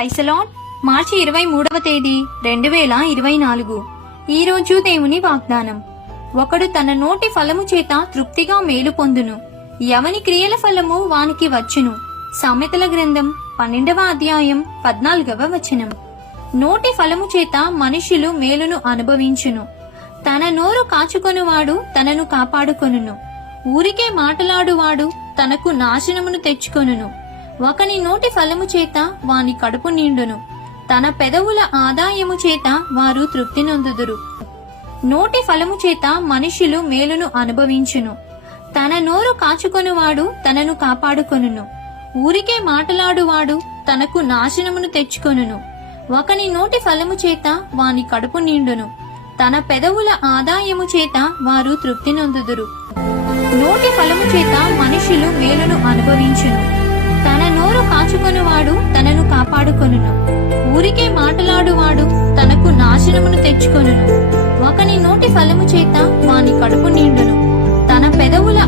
క్రైసలాన్ మార్చి ఇరవై మూడవ తేదీ రెండు వేల ఇరవై నాలుగు. ఈ రోజు దేవుని వాగ్దానం. ఒకడు తన నోటి ఫలము చేత తృప్తిగా మేలు పొందును. ఎవని క్రియల ఫలము వానికి వచ్చును. సామెతల గ్రంథం పన్నెండవ అధ్యాయం పద్నాలుగవ వచనం. నోటి ఫలము చేత మనుషులు మేలును అనుభవించును. తన నోరు కాచుకొనువాడు తనను కాపాడుకొనును. ఊరికే మాటలాడువాడు తనకు నాశనమును తెచ్చుకొనును. ఒకని నోటి ఫలము చేత వాని కడుపు నిండును. తన పెదవుల ఆదాయము చేత వారు తృప్తి నొందుదురు. నోటి ఫలము చేత మనుషులు మేలును అనుభవించును. తన నోరు కాచుకొనువాడు తనను కాపాడుకొనును. ఊరికే మాటలాడువాడు తనకు నాశనమును తెచ్చుకొనును. ఒకని నోటి ఫలము చేత వాని కడుపు నిండును. తన పెదవుల ఆదాయము చేత వారు తృప్తి నొందుదురు. నోటి ఫలము చేత మనుషులు మేలును అనుభవించును. తన నోరు కాచుకొనువాడు తనను కాపాడుకొనును. ఊరికే మాటలాడువాడు తనకు నాశనమును తెచ్చుకొనును. ఒకని నోటి ఫలము చేత వాని కడుపు నిండును. తన పెదవుల